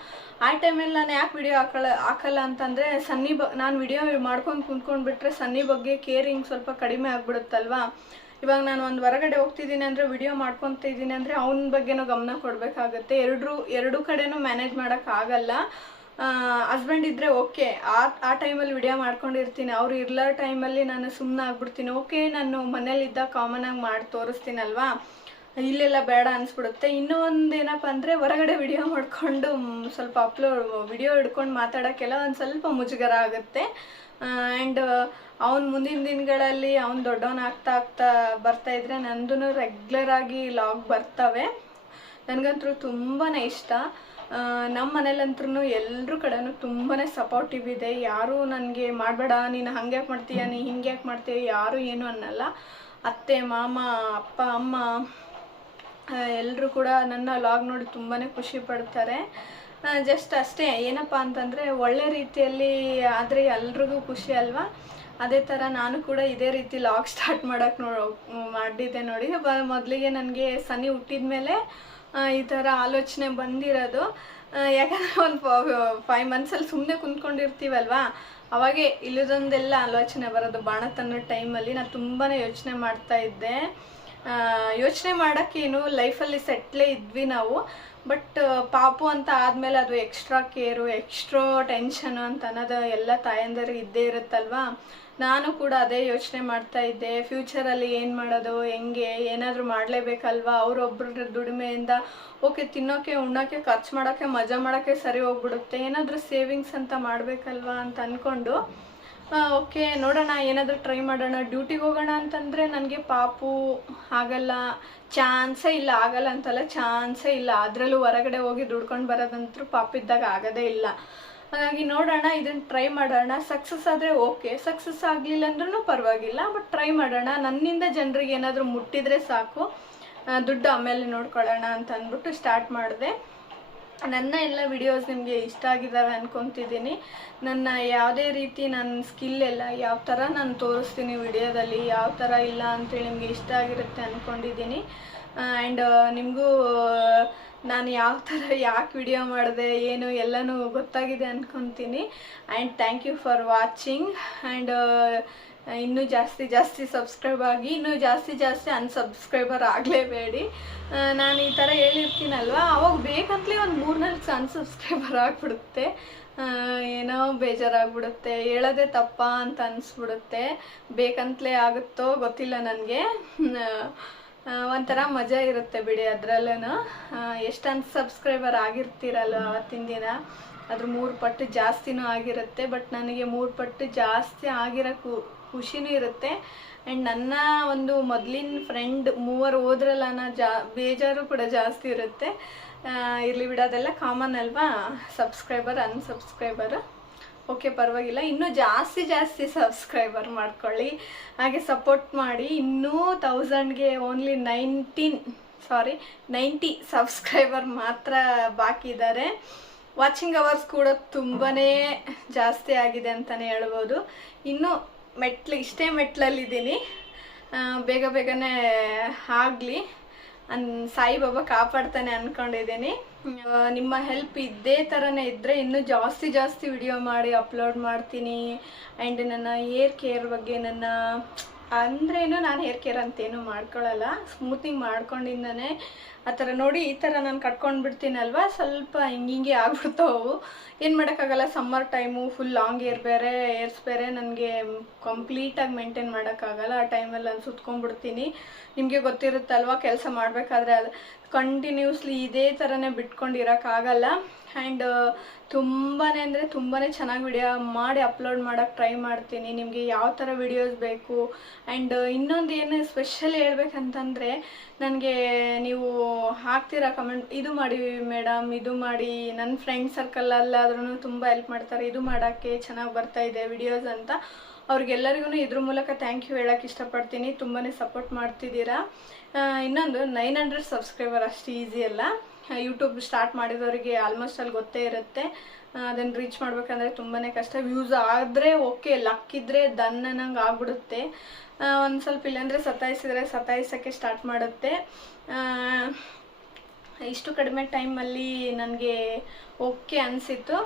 ಆ ಟೈಮಲ್ಲಿ ನಾನು ಯಾಕೆ ವಿಡಿಯೋ ಹಾಕಲ್ಲ ಹಾಕಲ್ಲ ಅಂತಂದರೆ ಸನ್ನಿ ಬ, ನಾನು ವಿಡಿಯೋ ಮಾಡ್ಕೊಂಡು ಕುಂತ್ಕೊಂಡು ಬಿಟ್ಟರೆ ಸನ್ನಿ ಬಗ್ಗೆ ಕೇರಿಂಗ್ ಸ್ವಲ್ಪ ಕಡಿಮೆ ಆಗ್ಬಿಡುತ್ತಲ್ವಾ? ಇವಾಗ ನಾನು ಒಂದು ಹೊರಗಡೆ ಹೋಗ್ತಿದ್ದೀನಿ ಅಂದರೆ ವಿಡಿಯೋ ಮಾಡ್ಕೊತ ಇದ್ದೀನಿ ಅಂದರೆ ಅವನ ಬಗ್ಗೆನೂ ಗಮನ ಕೊಡಬೇಕಾಗತ್ತೆ. ಎರಡೂ ಎರಡೂ ಕಡೆನೂ ಮ್ಯಾನೇಜ್ ಮಾಡೋಕ್ಕಾಗಲ್ಲ ಹಸ್ಬೆಂಡ್ ಇದ್ದರೆ ಓಕೆ ಆ ಆ ಟೈಮಲ್ಲಿ ವಿಡಿಯೋ ಮಾಡ್ಕೊಂಡಿರ್ತೀನಿ. ಅವ್ರು ಇರ್ಲೋ ಟೈಮಲ್ಲಿ ನಾನು ಸುಮ್ಮನೆ ಆಗ್ಬಿಡ್ತೀನಿ. ಓಕೆ ನಾನು ಮನೇಲಿದ್ದ ಕಾಮನಾಗಿ ಮಾಡಿ ತೋರಿಸ್ತೀನಲ್ವಾ? ಇಲ್ಲೆಲ್ಲ ಬೇಡ ಅನಿಸ್ಬಿಡುತ್ತೆ. ಇನ್ನೂ ಒಂದು ಏನಪ್ಪ ಅಂದರೆ ಹೊರಗಡೆ ವಿಡಿಯೋ ಮಾಡಿಕೊಂಡು ಸ್ವಲ್ಪ ಅಪ್ಲೋಡ್ ವಿಡಿಯೋ ಹಿಡ್ಕೊಂಡು ಮಾತಾಡೋಕ್ಕೆಲ್ಲ ಒಂದು ಸ್ವಲ್ಪ ಮುಜುಗರ ಆಗುತ್ತೆ. ಆ್ಯಂಡ್ ಅವ್ನು ಮುಂದಿನ ದಿನಗಳಲ್ಲಿ ಅವ್ನು ದೊಡ್ಡವನಾಗ್ತಾ ಆಗ್ತಾ ಬರ್ತಾ ಇದ್ರೆ ನಂದು ರೆಗ್ಯುಲರ್ ಆಗಿ ಲಾಗ್ ಬರ್ತವೆ. ನನಗಂತೂ ತುಂಬಾ ಇಷ್ಟ. ನಮ್ಮ ಮನೇಲಂತ್ರೂ ಎಲ್ಲರೂ ಕಡೆನೂ ತುಂಬಾ ಸಪೋರ್ಟಿವ್ ಇದೆ. ಯಾರೂ ನನಗೆ ಮಾಡಬೇಡ, ನೀನು ಹಂಗೆ ಯಾಕೆ ಮಾಡ್ತೀಯ, ನೀ ಹಿಂಗೆ ಯಾಕೆ ಮಾಡ್ತೀಯ, ಯಾರೂ ಏನೂ ಅನ್ನಲ್ಲ. ಅತ್ತೆ, ಮಾಮ, ಅಪ್ಪ, ಅಮ್ಮ ಎಲ್ಲರೂ ಕೂಡ ನನ್ನ ಲಾಗ್ ನೋಡಿ ತುಂಬಾ ಖುಷಿ ಪಡ್ತಾರೆ. ಜಸ್ಟ್ ಅಷ್ಟೇ. ಏನಪ್ಪ ಅಂತಂದರೆ ಒಳ್ಳೆ ರೀತಿಯಲ್ಲಿ ಆದರೆ ಎಲ್ರಿಗೂ ಖುಷಿ ಅಲ್ವಾ? ಅದೇ ಥರ ನಾನು ಕೂಡ ಇದೇ ರೀತಿ ಲಾಗ್ ಸ್ಟಾರ್ಟ್ ಮಾಡೋಕ್ಕೆ ನೋ, ಮಾಡಿದ್ದೆ ನೋಡಿ. ಮೊದಲಿಗೆ ನನಗೆ ಸನಿ ಹುಟ್ಟಿದ ಮೇಲೆ ಈ ಥರ ಆಲೋಚನೆ ಬಂದಿರೋದು. ಯಾಕಂದರೆ ಒಂದು ಫೈವ್ ಮಂತ್ಸಲ್ಲಿ ಸುಮ್ಮನೆ ಕುಂತ್ಕೊಂಡಿರ್ತೀವಲ್ವಾ? ಅವಾಗೆ ಇಲ್ಲದೊಂದೆಲ್ಲ ಆಲೋಚನೆ ಬರೋದು ಬಾಣತನ ಟೈಮಲ್ಲಿ ನಾನು ತುಂಬಾ ಯೋಚನೆ ಮಾಡ್ತಾ ಇದ್ದೆ. ಯೋಚನೆ ಮಾಡೋಕ್ಕೇನು ಲೈಫಲ್ಲಿ ಸೆಟ್ಲೇ ಇದ್ವಿ ನಾವು. ಬಟ್ ಪಾಪು ಅಂತ ಆದಮೇಲೆ ಅದು ಎಕ್ಸ್ಟ್ರಾ ಕೇರು ಎಕ್ಸ್ಟ್ರಾ ಟೆನ್ಷನು ಅಂತ ಅನ್ನೋದು ಎಲ್ಲ ತಾಯಂದಿರಿಗೆ ಇದ್ದೇ ಇರುತ್ತಲ್ವಾ? ನಾನು ಕೂಡ ಅದೇ ಯೋಚನೆ ಮಾಡ್ತಾ ಇದ್ದೆ. ಫ್ಯೂಚರಲ್ಲಿ ಏನು ಮಾಡೋದು, ಹೆಂಗೆ, ಏನಾದರೂ ಮಾಡಲೇಬೇಕಲ್ವಾ? ಅವರೊಬ್ಬರ ದುಡಿಮೆಯಿಂದ, ಓಕೆ, ತಿನ್ನೋಕೆ ಉಣ್ಣೋಕ್ಕೆ ಖರ್ಚು ಮಾಡೋಕ್ಕೆ ಮಜಾ ಮಾಡೋಕ್ಕೆ ಸರಿ ಹೋಗ್ಬಿಡುತ್ತೆ. ಏನಾದರೂ ಸೇವಿಂಗ್ಸ್ ಅಂತ ಮಾಡಬೇಕಲ್ವಾ ಅಂತ ಅಂದ್ಕೊಂಡು ಓಕೆ, ನೋಡೋಣ, ಏನಾದರೂ ಟ್ರೈ ಮಾಡೋಣ. ಡ್ಯೂಟಿಗೆ ಹೋಗೋಣ ಅಂತಂದರೆ ನನಗೆ ಪಾಪು ಆಗಲ್ಲ. ಚಾನ್ಸೇ ಇಲ್ಲ, ಆಗಲ್ಲ ಅಂತಲ್ಲ ಚಾನ್ಸೇ ಇಲ್ಲ. ಅದರಲ್ಲೂ ಹೊರಗಡೆ ಹೋಗಿ ದುಡ್ಕೊಂಡು ಬರೋದಂತೂ ಪಾಪಿದ್ದಾಗ ಆಗೋದೇ ಇಲ್ಲ. ಹಾಗಾಗಿ ನೋಡೋಣ ಇದನ್ನು ಟ್ರೈ ಮಾಡೋಣ. ಸಕ್ಸಸ್ ಆದರೆ ಓಕೆ ಸಕ್ಸಸ್ ಆಗಲಿಲ್ಲ ಅಂದ್ರೂ ಪರವಾಗಿಲ್ಲ ಬಟ್ ಟ್ರೈ ಮಾಡೋಣ. ನನ್ನಿಂದ ಜನರಿಗೆ ಏನಾದರೂ ಮುಟ್ಟಿದ್ರೆ ಸಾಕು. ದುಡ್ಡು ಆಮೇಲೆ ನೋಡ್ಕೊಳ್ಳೋಣ ಅಂತ ಅಂದ್ಬಿಟ್ಟು ಸ್ಟಾರ್ಟ್ ಮಾಡಿದೆ. ನನ್ನ ಎಲ್ಲ ವಿಡಿಯೋಸ್ ನಿಮಗೆ ಇಷ್ಟ ಆಗಿದ್ದಾವೆ ಅಂದ್ಕೊತಿದ್ದೀನಿ ನನ್ನ ಯಾವುದೇ ರೀತಿ ನನ್ನ ಸ್ಕಿಲ್ ಎಲ್ಲ, ಯಾವ ಥರ ನಾನು ತೋರಿಸ್ತೀನಿ ವಿಡಿಯೋದಲ್ಲಿ, ಯಾವ ಥರ ಇಲ್ಲ ಅಂತೇಳಿ ನಿಮಗೆ ಇಷ್ಟ ಆಗಿರುತ್ತೆ ಅಂದ್ಕೊಂಡಿದ್ದೀನಿ ಆ್ಯಂಡ್ ನಿಮಗೂ ನಾನು ಯಾವ ಥರ ಯಾಕೆ ವಿಡಿಯೋ ಮಾಡಿದೆ, ಏನು ಎಲ್ಲನೂ ಗೊತ್ತಾಗಿದೆ ಅಂದ್ಕೊತೀನಿ and thank you for watching and ಇನ್ನೂ ಜಾಸ್ತಿ ಜಾಸ್ತಿ ಸಬ್ಸ್ಕ್ರೈಬ್ ಆಗಿ, ಇನ್ನೂ ಜಾಸ್ತಿ ಜಾಸ್ತಿ ಅನ್ಸಬ್ಸ್ಕ್ರೈಬರ್ ಆಗಲೇಬೇಡಿ. ನಾನು ಈ ಥರ ಹೇಳಿರ್ತೀನಲ್ವ? ಅವಾಗ ಬೇಕಂತಲೇ ಒಂದು ಮೂರ್ನಾಲ್ಕು ಅನ್ಸಬ್ಸ್ಕ್ರೈಬರ್ ಆಗಿಬಿಡುತ್ತೆ. ಏನೋ ಬೇಜಾರಾಗ್ಬಿಡುತ್ತೆ. ಹೇಳೋದೇ ತಪ್ಪ ಅಂತ ಅನಿಸ್ಬಿಡುತ್ತೆ. ಬೇಕಂತಲೇ ಆಗುತ್ತೋ ಗೊತ್ತಿಲ್ಲ ನನಗೆ. ಒಂಥರ ಮಜಾ ಇರುತ್ತೆ ಬಿಡಿ ಅದರಲ್ಲೂ ಎಷ್ಟು ಅನ್ಸಬ್ಸ್ಕ್ರೈಬರ್ ಆಗಿರ್ತೀರಲ್ಲ ಅವತ್ತಿನ ದಿನ. ಅದ್ರ ಮೂರು ಪಟ್ಟು ಜಾಸ್ತಿನೂ ಆಗಿರುತ್ತೆ ಬಟ್ ನನಗೆ ಮೂರು ಪಟ್ಟು ಜಾಸ್ತಿ ಆಗಿರೋ ಖುಷಿನೂ ಇರುತ್ತೆ. ಆ್ಯಂಡ್ ನನ್ನ ಒಂದು ಮೊದಲಿನ ಫ್ರೆಂಡ್ ಮೂವರು ಹೋದ್ರಲ್ಲ ಜಾ, ಬೇಜಾರು ಕೂಡ ಜಾಸ್ತಿ ಇರುತ್ತೆ. ಇರಲಿ ಬಿಡೋದೆಲ್ಲ ಕಾಮನ್ ಅಲ್ವಾ? ಸಬ್ಸ್ಕ್ರೈಬರ್ ಅನ್ಸಬ್ಸ್ಕ್ರೈಬರ್ ಓಕೆ, ಪರವಾಗಿಲ್ಲ. ಇನ್ನೂ ಜಾಸ್ತಿ ಜಾಸ್ತಿ ಸಬ್ಸ್ಕ್ರೈಬರ್ ಮಾಡ್ಕೊಳ್ಳಿ. ಹಾಗೆ ಸಪೋರ್ಟ್ ಮಾಡಿ. ಇನ್ನೂ ತೌಸಂಡ್ಗೆ only nineteen sorry ninety subscriber ಮಾತ್ರ ಬಾಕಿ ಇದ್ದಾರೆ ವಾಚಿಂಗ್ ಅವರ್ಸ್ ಕೂಡ ತುಂಬಾ ಜಾಸ್ತಿ ಆಗಿದೆ ಅಂತಲೇ ಹೇಳ್ಬೋದು. ಇನ್ನೂ ಮೆಟ್ಲು, ಇಷ್ಟೇ ಮೆಟ್ಲಲ್ಲಿದ್ದೀನಿ. ಬೇಗ ಬೇಗನೆ ಆಗಲಿ. ಅನ್, ಸಾಯಿಬಾಬಾ ಕಾಪಾಡ್ತಾನೆ ಅಂದ್ಕೊಂಡಿದ್ದೀನಿ ನಿಮ್ಮ ಹೆಲ್ಪ್ ಇದ್ದೇ ಥರನೇ ಇದ್ದರೆ ಇನ್ನೂ ಜಾಸ್ತಿ ಜಾಸ್ತಿ ವಿಡಿಯೋ ಮಾಡಿ ಅಪ್ಲೋಡ್ ಮಾಡ್ತೀನಿ. ಆ್ಯಂಡ್ ನನ್ನ ಏರ್ ಕೇರ್ ಬಗ್ಗೆ ನನ್ನ ಅಂದ್ರೇನು ನಾನು ಹೇರ್ ಕೇರ್ ಅಂತೇನು ಮಾಡ್ಕೊಳ್ಳಲ್ಲ ಸ್ಮೂತಿಂಗ್ ಮಾಡ್ಕೊಂಡಿಂದಾನೆ. ಆ ಥರ ನೋಡಿ ಈ ಥರ ನಾನು ಕಟ್ಕೊಂಡು ಬಿಡ್ತೀನಲ್ವ ಸ್ವಲ್ಪ ಹಿಂಗಿಂಗೆ ಹಿಂಗೆ ಆಗ್ಬಿಡ್ತಾವು ಏನು ಮಾಡೋಕ್ಕಾಗಲ್ಲ summer time full long hair ಬೇರೆ ಏರ್ಸ್ ಬೇರೆ ನನಗೆ ಕಂಪ್ಲೀಟಾಗಿ ಮೇಂಟೈನ್ ಮಾಡೋಕ್ಕಾಗಲ್ಲ. ಆ ಟೈಮಲ್ಲಿ ನಾನು ಸುತ್ಕೊಂಡ್ಬಿಡ್ತೀನಿ. ನಿಮಗೆ ಗೊತ್ತಿರುತ್ತಲ್ವ, ಕೆಲಸ ಮಾಡಬೇಕಾದ್ರೆ ಕಂಟಿನ್ಯೂಸ್ಲಿ ಇದೇ ಥರನೇ ಬಿಟ್ಕೊಂಡು ಇರೋಕ್ಕಾಗಲ್ಲ ಆ್ಯಂಡ್ ತುಂಬಾ ಅಂದರೆ ತುಂಬಾ ಚೆನ್ನಾಗಿ ವಿಡಿಯೋ ಮಾಡಿ ಅಪ್ಲೋಡ್ ಮಾಡೋಕ್ಕೆ ಟ್ರೈ ಮಾಡ್ತೀನಿ. ನಿಮಗೆ ಯಾವ ಥರ ವಿಡಿಯೋಸ್ ಬೇಕು? ಆ್ಯಂಡ್ ಇನ್ನೊಂದು ಏನು ಸ್ಪೆಷಲ್ ಹೇಳ್ಬೇಕಂತಂದರೆ ನನಗೆ ನೀವು ಹಾಕ್ತೀರಾ ಕಮೆಂಟ್ ಇದು ಮಾಡಿ ಮೇಡಮ್ ಇದು ಮಾಡಿ. ನನ್ನ ಫ್ರೆಂಡ್ ಸರ್ಕಲಲ್ಲಾದ್ರೂ ತುಂಬ ಹೆಲ್ಪ್ ಮಾಡ್ತಾರೆ. ಇದು ಮಾಡೋಕ್ಕೆ ಚೆನ್ನಾಗಿ ಬರ್ತಾ ಇದೆ ವಿಡಿಯೋಸ್ ಅಂತ. ಅವ್ರಿಗೆಲ್ಲರಿಗೂ ಇದ್ರ ಮೂಲಕ ಥ್ಯಾಂಕ್ ಯು ಹೇಳೋಕ್ಕೆ ಇಷ್ಟಪಡ್ತೀನಿ. ತುಂಬಾ ಸಪೋರ್ಟ್ ಮಾಡ್ತಿದ್ದೀರಾ. ಇನ್ನೊಂದು ನೈನ್ ಹಂಡ್ರೆಡ್ ಸಬ್ಸ್ಕ್ರೈಬರ್ ಅಷ್ಟು ಈಸಿ ಅಲ್ಲ. ಯೂಟ್ಯೂಬ್ ಸ್ಟಾರ್ಟ್ ಮಾಡಿದವರಿಗೆ ಆಲ್ಮೋಸ್ಟ್ ಅಲ್ಲಿ ಗೊತ್ತೇ ಇರುತ್ತೆ. ಅದನ್ನು ರೀಚ್ ಮಾಡಬೇಕಂದ್ರೆ ತುಂಬಾ ಕಷ್ಟ. ವ್ಯೂಸ್ ಆದರೆ ಓಕೆ ಲಕ್ ಇದ್ದರೆ ದನ್ ಅನ್ನಂಗೆ ಆಗ್ಬಿಡುತ್ತೆ. ಒಂದು ಸ್ವಲ್ಪ ಇಲ್ಲಾಂದರೆ ಸತಾಯಿಸಿದರೆ ಸತಾಯಿಸೋಕ್ಕೆ ಸ್ಟಾರ್ಟ್ ಮಾಡುತ್ತೆ. ಇಷ್ಟು ಕಡಿಮೆ ಟೈಮಲ್ಲಿ ನನಗೆ ಓಕೆ ಅನಿಸಿತ್ತು.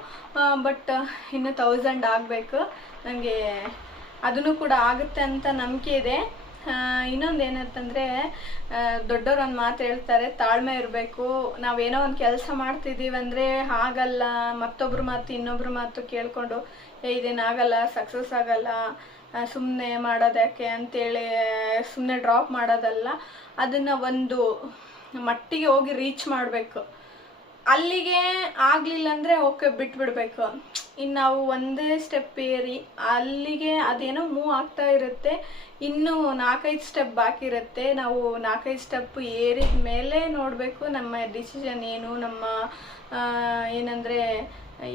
ಬಟ್ ಇನ್ನು ತೌಸಂಡ್ ಆಗಬೇಕು. ನನಗೆ ಅದನ್ನು ಕೂಡ ಆಗುತ್ತೆ ಅಂತ ನಂಬಿಕೆ ಇದೆ. ಇನ್ನೊಂದು ಏನಂತಂದರೆ ದೊಡ್ಡವ್ರು ಒಂದು ಮಾತು ಹೇಳ್ತಾರೆ, ತಾಳ್ಮೆ ಇರಬೇಕು, ನಾವೇನೋ ಒಂದು ಕೆಲಸ ಮಾಡ್ತಿದ್ದೀವಿ ಅಂದರೆ ಆಗಲ್ಲ, ಮತ್ತೊಬ್ರ ಮಾತು ಇನ್ನೊಬ್ರ ಮಾತು ಕೇಳಿಕೊಂಡು, ಏ ಇದೇನಾಗಲ್ಲ ಸಕ್ಸಸ್ ಆಗಲ್ಲ ಸುಮ್ಮನೆ ಮಾಡೋದಕ್ಕೆ ಅಂತೇಳಿ ಸುಮ್ಮನೆ ಡ್ರಾಪ್ ಮಾಡೋದಲ್ಲ, ಅದನ್ನು ಒಂದು ಮಟ್ಟಿಗೆ ಹೋಗಿ ರೀಚ್ ಮಾಡಬೇಕು. ಅಲ್ಲಿಗೆ ಆಗಲಿಲ್ಲ ಅಂದರೆ ಓಕೆ, ಬಿಟ್ಬಿಡ್ಬೇಕು. ಇನ್ನು ನಾವು ಒಂದೇ ಸ್ಟೆಪ್ ಏರಿ. ಅಲ್ಲಿಗೆ ಅದೇನೋ ಮೂವ್ ಆಗ್ತಾ ಇರುತ್ತೆ. ಇನ್ನು ನಾಲ್ಕೈದು ಸ್ಟೆಪ್ ಬಾಕಿ ಇರುತ್ತೆ. ನಾವು ನಾಲ್ಕೈದು ಸ್ಟೆಪ್ ಏರಿದ ಮೇಲೆ ನೋಡಬೇಕು ನಮ್ಮ ಡಿಸಿಷನ್ ಏನು, ನಮ್ಮ ಏನಂದ್ರೆ ಏನಂದರೆ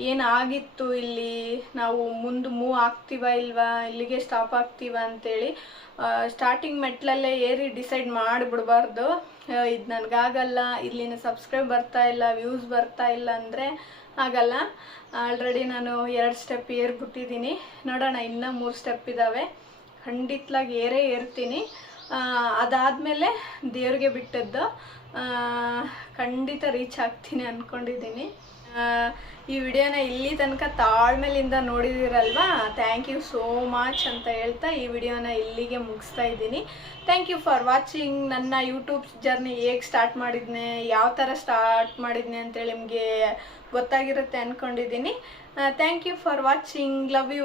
ಏನಾಗಿತ್ತು ಇಲ್ಲಿ? ನಾವು ಮುಂದೆ ಮೂವ್ ಆಗ್ತೀವ ಇಲ್ವಾ? ಇಲ್ಲಿಗೆ ಸ್ಟಾಪ್ ಆಗ್ತೀವ ಅಂತೇಳಿ ಸ್ಟಾರ್ಟಿಂಗ್ ಮೆಟ್ಲಲ್ಲೇ ಏರಿ ಡಿಸೈಡ್ ಮಾಡಿಬಿಡ್ಬಾರ್ದು. ಇದು ನನಗಾಗಲ್ಲ. ಇಲ್ಲಿನ ಸಬ್ಸ್ಕ್ರೈಬ್ ಬರ್ತಾ ಇಲ್ಲ ವ್ಯೂಸ್ ಬರ್ತಾ ಇಲ್ಲ ಅಂದರೆ ಆಗಲ್ಲ. ಆಲ್ರೆಡಿ ನಾನು ಎರಡು ಸ್ಟೆಪ್ ಏರ್ಬಿಟ್ಟಿದ್ದೀನಿ. ನೋಡೋಣ, ಇನ್ನೂ ಮೂರು ಸ್ಟೆಪ್ ಇದ್ದಾವೆ ಖಂಡಿತ್ಲಾಗಿ ಏರೇ ಏರ್ತೀನಿ. ಅದಾದಮೇಲೆ ದೇವ್ರಿಗೆ ಬಿಟ್ಟದ್ದು ಖಂಡಿತ ರೀಚ್ ಆಗ್ತೀನಿ ಅಂದ್ಕೊಂಡಿದ್ದೀನಿ ಈ ವಿಡಿಯೋನ ಇಲ್ಲಿ ತನಕ ತಾಳ್ಮೆಲಿಂದ ನೋಡಿದಿರಲ್ವಾ? ಥ್ಯಾಂಕ್ ಯು ಸೋ ಮಚ್ ಅಂತ ಹೇಳ್ತಾ ಈ ವಿಡಿಯೋನ ಇಲ್ಲಿಗೆ ಮುಗಿಸ್ತಾ ಇದ್ದೀನಿ. ಥ್ಯಾಂಕ್ ಯು ಫಾರ್ ವಾಚಿಂಗ್ ನನ್ನ ಯೂಟ್ಯೂಬ್ ಜರ್ನಿ ಹೇಗೆ ಸ್ಟಾರ್ಟ್ ಮಾಡಿದ್ನೆ, ಯಾವ ಥರ ಸ್ಟಾರ್ಟ್ ಮಾಡಿದ್ನೆ ಅಂತೇಳಿ ನಿಮಗೆ ಗೊತ್ತಾಗಿರುತ್ತೆ ಅಂದ್ಕೊಂಡಿದ್ದೀನಿ thank you for watching love you